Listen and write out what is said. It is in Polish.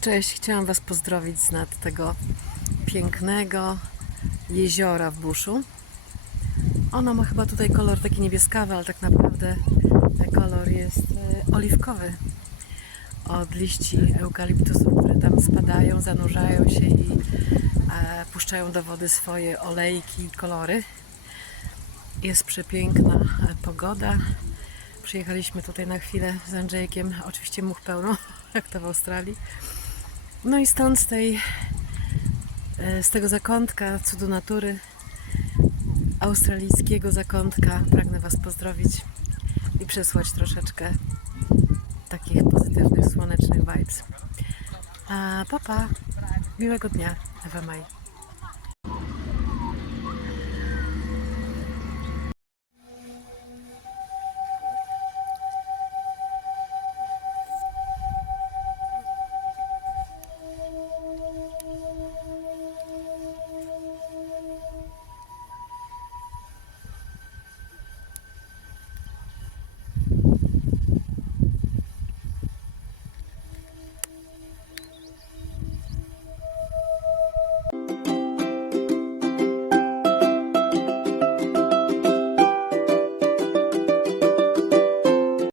Cześć, chciałam Was pozdrowić z nad tego pięknego jeziora w buszu. Ono ma chyba tutaj kolor taki niebieskawy, ale tak naprawdę kolor jest e, oliwkowy. Od liści eukaliptusu, które tam spadają, zanurzają się i e, puszczają do wody swoje olejki i kolory. Jest przepiękna e, pogoda. Przyjechaliśmy tutaj na chwilę z Andrzejkiem. Oczywiście much pełno, jak to w Australii. No i stąd z tej e, z tego zakątka cudu natury australijskiego zakątka pragnę Was pozdrowić i przesłać troszeczkę takich pozytywnych, słonecznych vibes. A papa, miłego dnia, Ewa Maj.